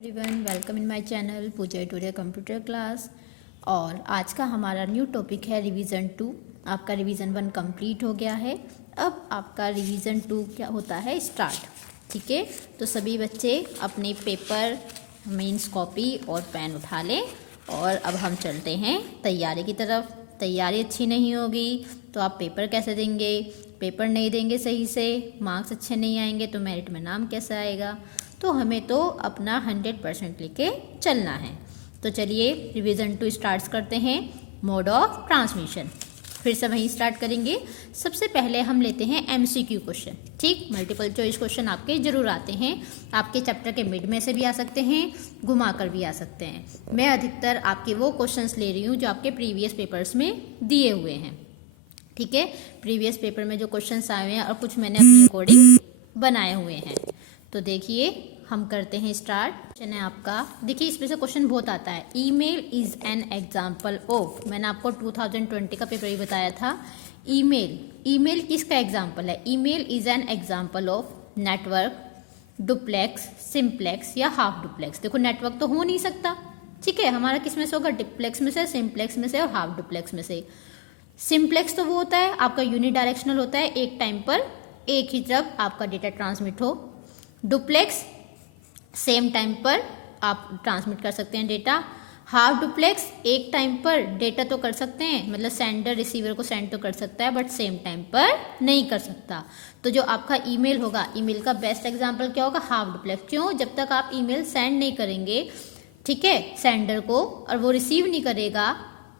Everyone welcome in my channel Pooja tutorial computer class. और आज का हमारा न्यू टॉपिक है रिवीजन 2। आपका रिवीजन 1 कंप्लीट हो गया है। अब आपका रिवीजन 2 क्या होता है स्टार्ट। ठीक है, तो सभी बच्चे अपने पेपर मीन्स कॉपी और पेन उठा लें और अब हम चलते हैं तैयारी की तरफ। तैयारी अच्छी नहीं होगी तो आप पेपर कैसे देंगे? पेपर नहीं देंगे सही से, मार्क्स अच्छे नहीं आएंगे तो मेरिट में नाम कैसे आएगा? तो हमें तो अपना 100% लेके चलना है। तो चलिए रिवीजन 2 स्टार्ट करते हैं। मोड ऑफ ट्रांसमिशन फिर से वहीं स्टार्ट करेंगे। सबसे पहले हम लेते हैं MCQ क्वेश्चन। ठीक, मल्टीपल चॉइस क्वेश्चन आपके जरूर आते हैं। आपके चैप्टर के मिड में से भी आ सकते हैं, घुमा कर भी आ सकते हैं। मैं अधिकतर आपके वो क्वेश्चंस ले रही हूँ जो आपके प्रीवियस पेपर्स में दिए हुए हैं। ठीक है, प्रीवियस पेपर में जो क्वेश्चंस आए हुए हैं और कुछ मैंने अपने अकॉर्डिंग बनाए हुए हैं। तो देखिए हम करते हैं स्टार्ट। क्वेश्चन है आपका, देखिए इसमें से क्वेश्चन बहुत आता है। Email is an example of, मैंने आपको 2020 का पेपर ही बताया था। ईमेल किसका एग्जाम्पल है? Email is an example of network, duplex, simplex या हाफ डुप्लेक्स। देखो नेटवर्क तो हो नहीं सकता, ठीक है, हमारा किस में से होगा? डिप्लेक्स में से, सिंप्लेक्स में से और हाफ डुप्लेक्स में से। सिंप्लेक्स तो वो होता है आपका यूनिडायरेक्शनल होता है, एक टाइम पर एक ही तरफ आपका डेटा ट्रांसमिट हो। डुप्लेक्स सेम टाइम पर आप ट्रांसमिट कर सकते हैं डेटा। हाफ डुप्लेक्स एक टाइम पर डेटा तो कर सकते हैं, मतलब सेंडर रिसीवर को सेंड तो कर सकता है बट सेम टाइम पर नहीं कर सकता। तो जो आपका ईमेल होगा, ईमेल का बेस्ट एग्जांपल क्या होगा? Half duplex. क्यों? जब तक आप ईमेल सेंड नहीं करेंगे, ठीक है, सेंडर को, और वो रिसीव नहीं करेगा,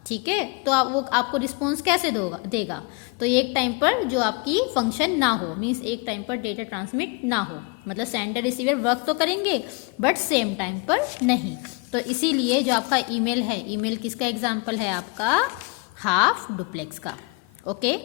ठीक है, तो वो आपको रिस्पॉन्स कैसे देगा? तो एक टाइम पर जो आपकी फंक्शन ना हो, मीन्स एक टाइम पर डेटा ट्रांसमिट ना हो, मतलब सेंडर रिसीवर वर्क तो करेंगे बट सेम टाइम पर नहीं। तो इसीलिए जो आपका ईमेल है, ईमेल किसका एग्जाम्पल है? आपका हाफ डुप्लेक्स का। Okay,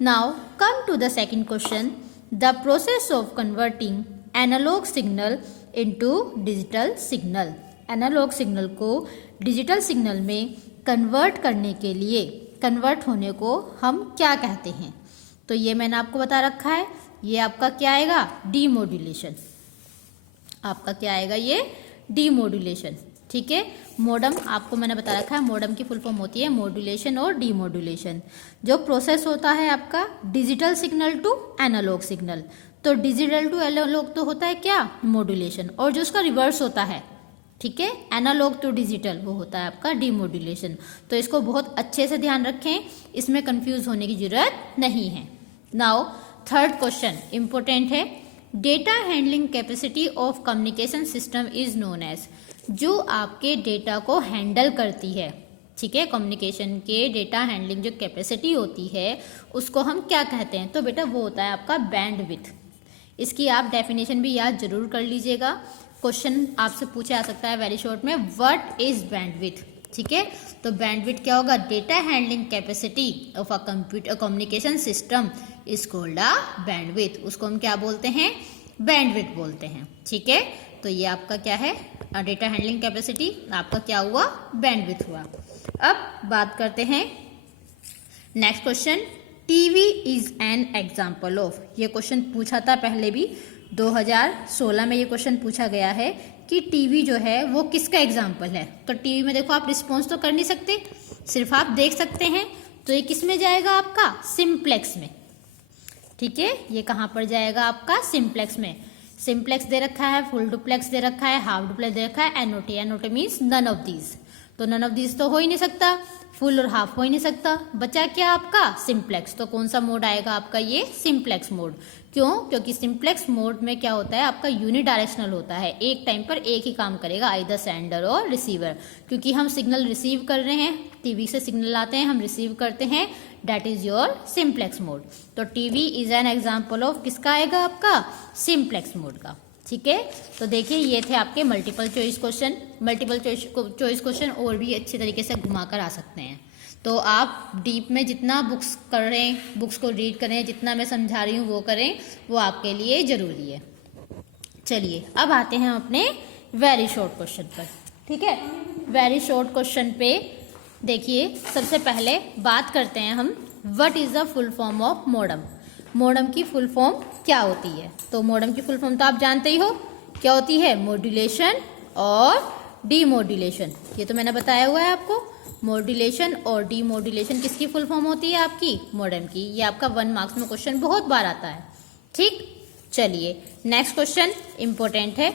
now come to the second question. The process of converting analogue signal into digital signal. Analogue signal को डिजिटल सिग्नल में कन्वर्ट करने के लिए, कन्वर्ट होने को हम क्या कहते हैं? तो ये मैंने आपको बता रखा है। ये आपका क्या आएगा? डीमोड्यूलेशन। आपका क्या आएगा? ये डीमोड्यूलेशन। ठीक है, मोडम आपको मैंने बता रखा है, मोडम की फुल फॉर्म होती है मॉड्यूलेशन और डीमोड्यूलेशन। जो प्रोसेस होता है आपका digital signal to analogue signal, तो डिजिटल टू एनालॉग तो होता है क्या? मॉड्यूलेशन। और जो उसका रिवर्स होता है, ठीक है, एनालॉग टू डिजिटल, वो होता है आपका डीमोड्यूलेशन। तो इसको बहुत अच्छे से ध्यान रखें, इसमें कंफ्यूज होने की जरूरत नहीं है। नाउ थर्ड क्वेश्चन इंपॉर्टेंट है। Data handling capacity of communication system is known as. जो आपके डेटा को हैंडल करती है, ठीक है, कम्युनिकेशन के डेटा हैंडलिंग जो कैपेसिटी होती है उसको हम क्या कहते हैं? तो बेटा वो होता है आपका बैंडविड्थ। इसकी आप डेफिनेशन भी याद जरूर कर लीजिएगा। क्वेश्चन आपसे पूछा जा सकता है वेरी शॉर्ट में, व्हाट इज बैंडविड्थ? ठीक है, तो बैंडविड्थ क्या होगा? Data handling capacity of a computer communication system is called a bandwidth. उसको हम क्या बोलते हैं? बैंडविड्थ बोलते हैं। ठीक है, तो ये आपका क्या है? डेटा हैंडलिंग कैपेसिटी आपका क्या हुआ? बैंडविड्थ हुआ। अब बात करते हैं next question. TV is an example of. ये क्वेश्चन पूछा था पहले भी, 2016 में ये क्वेश्चन पूछा गया है कि टीवी जो है वो किसका एग्जाम्पल है। तो टीवी में देखो आप रिस्पॉन्स तो कर नहीं सकते, सिर्फ आप देख सकते हैं। तो ये किस में जाएगा? आपका सिंप्लेक्स में। ठीक है, ये कहाँ पर जाएगा? आपका सिंप्लेक्स में। सिंप्लेक्स दे रखा है, फुल डुप्लेक्स दे रखा है, हाफ डुप्लेक्स दे रखा है, NOT. NOT means none of these. तो नन ऑफ दीज तो हो ही नहीं सकता, फुल और हाफ हो ही नहीं सकता। बचा क्या आपका? सिंप्लेक्स। तो कौन सा मोड आएगा आपका? ये सिंप्लेक्स मोड। क्यों? क्योंकि सिंप्लेक्स मोड में क्या होता है आपका? यूनिडायरेक्शनल होता है, एक टाइम पर एक ही काम करेगा, आइदर सेंडर और रिसीवर। क्योंकि हम सिग्नल रिसीव कर रहे हैं, टीवी से सिग्नल आते हैं, हम रिसीव करते हैं, that is your simplex mode. तो TV is an example of किसका आएगा? आपका सिंप्लेक्स मोड का। ठीक है, तो देखिए ये थे आपके multiple choice question. Multiple choice question और भी अच्छे तरीके से घुमाकर आ सकते हैं। तो आप डीप में जितना बुक्स कर रहे हैं, बुक्स को रीड करें, जितना मैं समझा रही हूँ वो करें, वो आपके लिए जरूरी है। चलिए अब आते हैं अपने वेरी शॉर्ट क्वेश्चन पर। ठीक है, वेरी शॉर्ट क्वेश्चन पे देखिए सबसे पहले बात करते हैं हम, what is the full form of modem. Modem की फुल फॉर्म क्या होती है? तो मोडम की फुल फॉर्म तो आप जानते ही हो, क्या होती है? मॉड्यूलेशन और डीमोड्यूलेशन। ये तो मैंने बताया हुआ है आपको। मॉड्यूलेशन और डीमोड्यूलेशन किसकी फुल फॉर्म होती है आपकी? मॉडेम की। ये आपका 1 मार्क्स में क्वेश्चन बहुत बार आता है। ठीक, चलिए नेक्स्ट क्वेश्चन इंपॉर्टेंट है,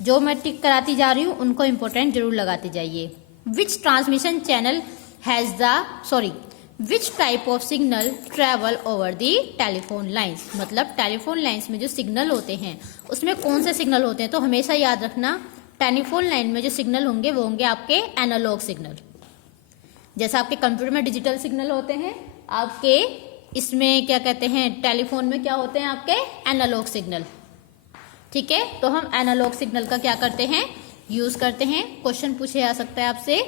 जो मैं टिक कराती जा रही हूँ उनको इंपॉर्टेंट जरूर लगाते जाइए। Which transmission channel has the which type of signal travel over the telephone lines. मतलब टेलीफोन लाइन्स में जो सिग्नल होते हैं उसमें कौन से सिग्नल होते हैं? तो हमेशा याद रखना, टेलीफोन लाइन में जो सिग्नल होंगे वो होंगे आपके एनालॉग सिग्नल। जैसा आपके कंप्यूटर में डिजिटल सिग्नल होते हैं, आपके इसमें क्या कहते हैं, टेलीफोन में क्या होते हैं आपके? Analogue signal. ठीक है, तो हम एनालॉग सिग्नल का क्या करते हैं? यूज करते हैं। क्वेश्चन पूछे जा सकता है आपसे,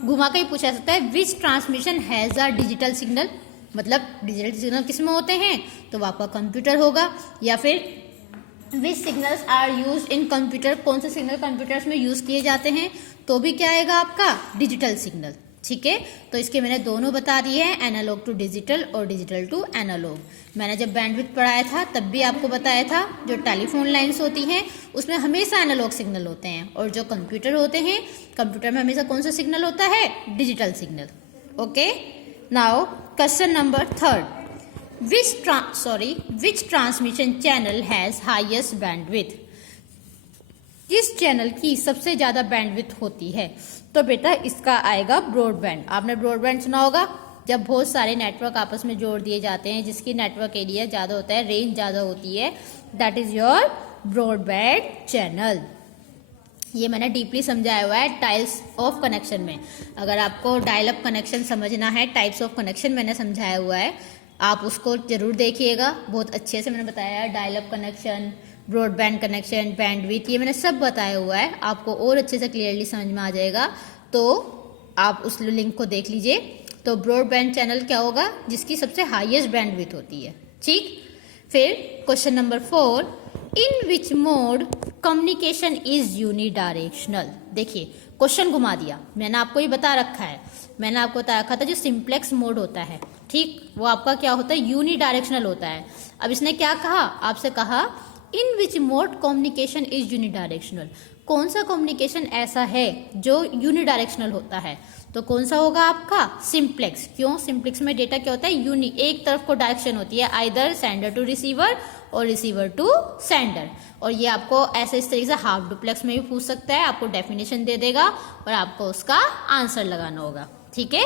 घुमा कर ही पूछा जा सकता है, which transmission has a digital signal. मतलब डिजिटल सिग्नल किस में होते हैं? तो वो आपका कंप्यूटर होगा। या फिर which signals are use in computer, कौन से सिग्नल कंप्यूटर्स में यूज किए जाते हैं? तो भी क्या आएगा आपका? Digital signal. ठीक है, तो इसके मैंने दोनों बता दिए हैं, एनालॉग टू डिजिटल और डिजिटल टू एनालॉग। मैंने जब बैंडविड्थ पढ़ाया था तब भी आपको बताया था, जो टेलीफोन लाइंस होती हैं उसमें हमेशा एनालॉग सिग्नल होते हैं, और जो कंप्यूटर होते हैं, कंप्यूटर में हमेशा कौन सा सिग्नल होता है? Digital signal. Okay, now question number 3, which transmission channel has highest bandwidth. किस चैनल की सबसे ज्यादा बैंडविड्थ होती है? तो बेटा इसका आएगा ब्रॉडबैंड। आपने ब्रॉडबैंड सुना होगा, जब बहुत सारे नेटवर्क आपस में जोड़ दिए जाते हैं, जिसकी नेटवर्क एरिया ज्यादा होता है, रेंज ज्यादा होती है, that is your broadband channel. ये मैंने डीपली समझाया हुआ है टाइप्स ऑफ कनेक्शन में। अगर आपको डायल अप कनेक्शन समझना है, टाइप्स ऑफ कनेक्शन मैंने समझाया हुआ है, आप उसको जरूर देखिएगा, बहुत अच्छे से मैंने बताया है। Dial up connection, broadband connection, bandwidth, ये मैंने सब बताया हुआ है, आपको और अच्छे से क्लियरली समझ में आ जाएगा। तो आप उस लिंक को देख लीजिए। तो ब्रॉडबैंड चैनल क्या होगा? जिसकी सबसे हाईएस्ट बैंडविड्थ होती है। ठीक, फिर question number 4, in which mode communication is unidirectional. देखिए क्वेश्चन घुमा दिया, मैंने आपको ये बता रखा है, मैंने आपको बता रखा था जो सिंप्लेक्स मोड होता है, ठीक, वो आपका क्या होता है? यूनिडायरेक्शनल होता है। अब इसने क्या कहा? आपसे कहा इन which mode communication is unidirectional. कौन सा कम्युनिकेशन ऐसा है जो यूनिडायरेक्शनल होता है? तो कौन सा होगा आपका? सिंप्लेक्स। क्यों? सिंप्लेक्स में डेटा क्या होता है? यूनि, एक तरफ को डायरेक्शन होती है, आइदर सेंडर टू रिसीवर और रिसीवर टू सेंडर। और ये आपको ऐसे इस तरीके से हाफ डुप्लेक्स में भी पूछ सकता है, आपको डेफिनेशन दे देगा और आपको उसका आंसर लगाना होगा। ठीक है,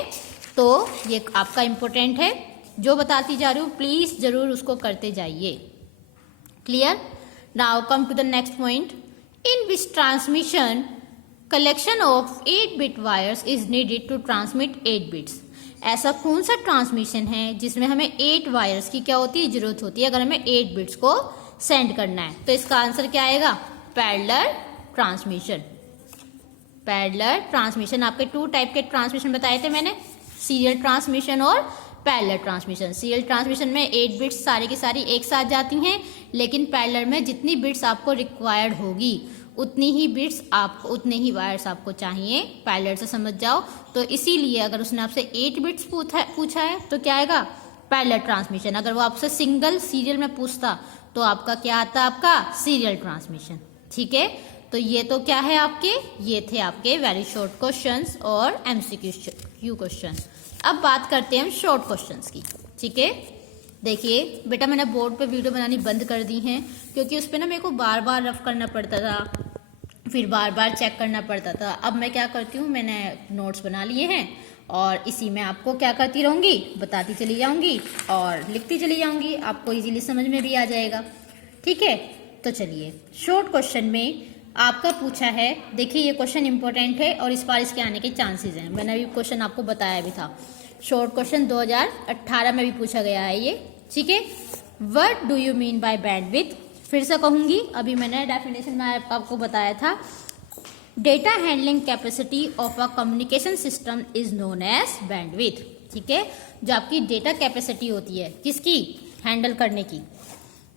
तो ये आपका इंपॉर्टेंट है, जो बताती जा रही हूँ प्लीज जरूर उसको करते जाइए। Clear? Now come to the next point, in which transmission collection of 8-bit wires is needed to transmit 8 bits. ऐसा कौन सा ट्रांसमिशन है जिसमें हमें 8 वायर्स की क्या होती है? जरूरत होती है, अगर हमें 8 बिट्स को सेंड करना है। तो इसका आंसर क्या आएगा? Parallel transmission. पैरेलल ट्रांसमिशन, आपके 2 टाइप के ट्रांसमिशन बताए थे मैंने, सीरियल ट्रांसमिशन और पैरेलल ट्रांसमिशन। सीरियल ट्रांसमिशन में 8 बिट्स सारी की सारी एक साथ जाती हैं, लेकिन पैरेलल में जितनी बिट्स आपको रिक्वायर्ड होगी उतनी ही बिट्स आपको, उतने ही वायर्स आपको चाहिए। पैरेलल से समझ जाओ। तो इसीलिए अगर उसने आपसे 8 बिट्स पूछा है तो क्या आएगा? Parallel transmission. अगर वो आपसे सिंगल सीरियल में पूछता तो आपका क्या आता? आपका सीरियल ट्रांसमिशन। ठीक है, तो ये तो क्या है आपके? ये थे आपके वेरी शॉर्ट क्वेश्चंस और MCQ क्वेश्चन। अब बात करते हैं हम शॉर्ट क्वेश्चंस की। ठीक है, देखिए बेटा मैंने बोर्ड पे वीडियो बनानी बंद कर दी हैं, क्योंकि उस पर ना मेरे को बार बार रफ करना पड़ता था, फिर बार बार चेक करना पड़ता था। अब मैं क्या करती हूँ, मैंने नोट्स बना लिए हैं और इसी में आपको क्या करती रहूँगी, बताती चली जाऊँगी और लिखती चली जाऊँगी, आपको इजीली समझ में भी आ जाएगा। ठीक है, तो चलिए शॉर्ट क्वेश्चन में आपका पूछा है, देखिए ये क्वेश्चन इंपॉर्टेंट है और इस बार इसके आने के चांसेस हैं। मैंने अभी क्वेश्चन आपको बताया भी था, शॉर्ट क्वेश्चन 2018 में भी पूछा गया है ये। ठीक है, what do you mean by bandwidth? फिर से कहूंगी, अभी मैंने डेफिनेशन में आपको बताया था, data handling capacity of a communication system is known as bandwidth. ठीक है, जो आपकी डेटा कैपेसिटी होती है किसकी? हैंडल करने की।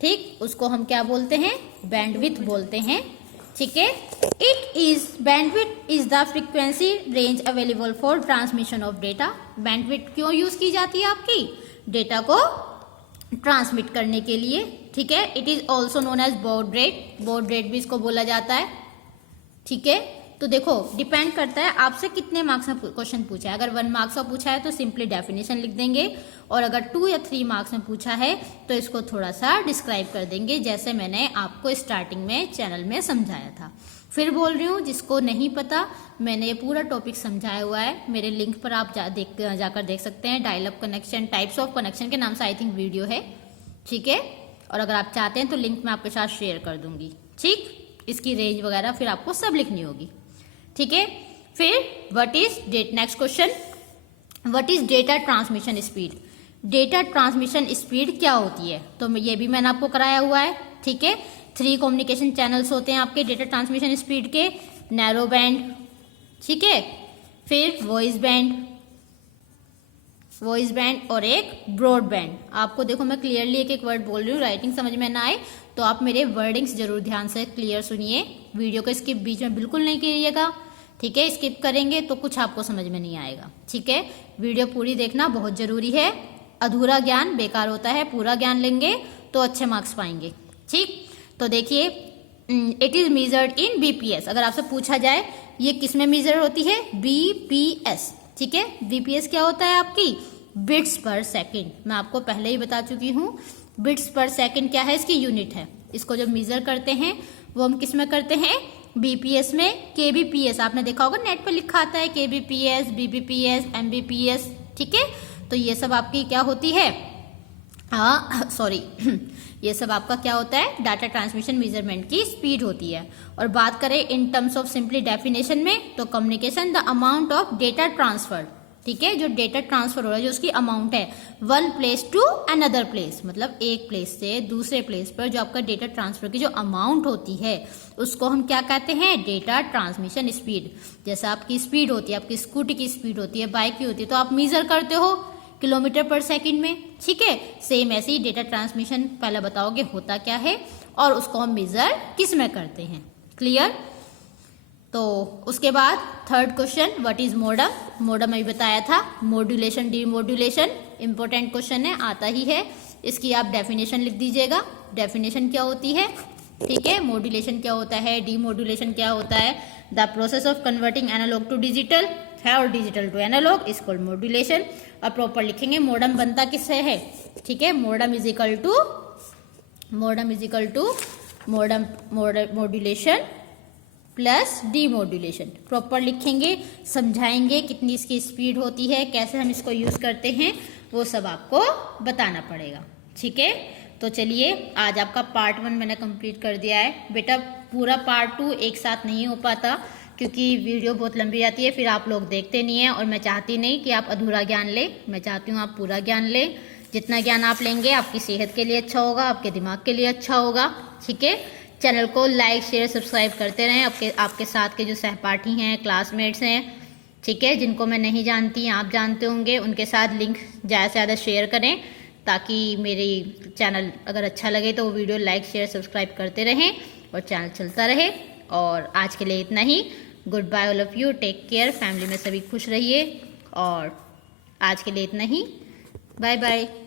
ठीक, उसको हम क्या बोलते हैं? बैंडविड्थ बोलते हैं। ठीक है, bandwidth is the frequency range available for transmission of data. Bandwidth क्यों यूज की जाती है? आपकी डेटा को ट्रांसमिट करने के लिए। ठीक है, it is also known as baud rate, baud rate भी इसको बोला जाता है। ठीक है, तो देखो डिपेंड करता है आपसे कितने मार्क्स में क्वेश्चन पूछा है। अगर 1 मार्क्स का पूछा है तो सिंपली डेफिनेशन लिख देंगे, और अगर 2 या 3 मार्क्स में पूछा है तो इसको थोड़ा सा डिस्क्राइब कर देंगे, जैसे मैंने आपको स्टार्टिंग में चैनल में समझाया था। फिर बोल रही हूँ, जिसको नहीं पता, मैंने ये पूरा टॉपिक समझाया हुआ है, मेरे लिंक पर आप जाकर देख सकते हैं। Dial up connection, types of connection के नाम से आई थिंक वीडियो है, ठीक है। और अगर आप चाहते हैं तो लिंक मैं आपके साथ शेयर कर दूंगी, ठीक। इसकी रेंज वगैरह फिर आपको सब लिखनी होगी, ठीक है। फिर what is next question, what is data transmission speed. Data transmission speed क्या होती है, तो ये भी मैंने आपको कराया हुआ है, ठीक है। 3 कम्युनिकेशन चैनल्स होते हैं आपके डेटा ट्रांसमिशन स्पीड के, नैरो बैंड, ठीक है, फिर वॉइस बैंड और एक ब्रॉड बैंड। आपको देखो मैं क्लियरली एक एक वर्ड बोल रही हूँ, राइटिंग समझ में ना आए तो आप मेरे वर्डिंग्स जरूर ध्यान से क्लियर सुनिए, वीडियो को स्किप बीच में बिल्कुल नहीं कीजिएगा, ठीक है। स्किप करेंगे तो कुछ आपको समझ में नहीं आएगा, ठीक है। वीडियो पूरी देखना बहुत जरूरी है, अधूरा ज्ञान बेकार होता है, पूरा ज्ञान लेंगे तो अच्छे मार्क्स पाएंगे, ठीक। तो देखिए, it is measured in BPS. अगर आपसे पूछा जाए ये किस में मेजर होती है, बीपीएस, ठीक है। बीपीएस क्या होता है आपकी, बिट्स पर सेकंड। मैं आपको पहले ही बता चुकी हूँ, बिट्स पर सेकंड क्या है, इसकी यूनिट है। इसको जब मेजर करते हैं वो हम किस में करते हैं, बीपीएस में। केबीपीएस आपने देखा होगा, नेट पे लिखा आता है केबीपीएस, बीबीपीएस, एमबीपीएस, ठीक है। तो ये सब आपकी क्या होती है, सॉरी ये सब आपका क्या होता है, डाटा ट्रांसमिशन मेजरमेंट की स्पीड होती है। और बात करें in terms of simply definition में, तो communication the amount of data transfer, ठीक है। जो डेटा ट्रांसफर हो रहा है, जो उसकी अमाउंट है, 1 प्लेस टू अनदर प्लेस, मतलब एक प्लेस से दूसरे प्लेस पर जो आपका डेटा ट्रांसफर की जो अमाउंट होती है उसको हम क्या कहते हैं, डेटा ट्रांसमिशन स्पीड। जैसे आपकी स्पीड होती है, आपकी स्कूटी की स्पीड होती है, बाइक की होती है, तो आप मेजर करते हो किलोमीटर पर सेकंड में, ठीक है। सेम ऐसे ही डेटा ट्रांसमिशन पहले बताओगे होता क्या है और उसको हम मेजर किस में करते हैं, क्लियर। तो उसके बाद third question, what is modem. Modem अभी बताया था, मॉड्यूलेशन डीमॉड्यूलेशन, इंपॉर्टेंट क्वेश्चन है, आता ही है। इसकी आप डेफिनेशन लिख दीजिएगा, डेफिनेशन क्या होती है, ठीक है। मॉड्यूलेशन क्या होता है, डीमॉड्यूलेशन क्या होता है, the process of converting analog to digital है और digital to analog is called modulation. और प्रॉपर लिखेंगे, मोडम बनता किससे है, ठीक है। Modem is equal to modulation plus demodulation. Proper लिखेंगे, समझाएंगे कितनी इसकी स्पीड होती है, कैसे हम इसको यूज करते हैं, वो सब आपको बताना पड़ेगा, ठीक है। तो चलिए, आज आपका पार्ट 1 मैंने कंप्लीट कर दिया है। बेटा पूरा पार्ट 2 एक साथ नहीं हो पाता क्योंकि वीडियो बहुत लंबी जाती है, फिर आप लोग देखते नहीं हैं, और मैं चाहती नहीं कि आप अधूरा ज्ञान लें, मैं चाहती हूँ आप पूरा ज्ञान लें। जितना ज्ञान आप लेंगे आपकी सेहत के लिए अच्छा होगा, आपके दिमाग के लिए अच्छा होगा, ठीक है। चैनल को लाइक शेयर सब्सक्राइब करते रहें। आपके साथ के जो सहपाठी हैं, क्लासमेट्स हैं, ठीक है, जिनको मैं नहीं जानती आप जानते होंगे, उनके साथ लिंक ज़्यादा से ज़्यादा शेयर करें, ताकि मेरी चैनल अगर अच्छा लगे तो वो वीडियो लाइक शेयर सब्सक्राइब करते रहें और चैनल चलता रहे। और आज के लिए इतना ही, goodbye all of you, take care, family में सभी खुश रहिए, और आज के लिए इतना ही, बाय बाय।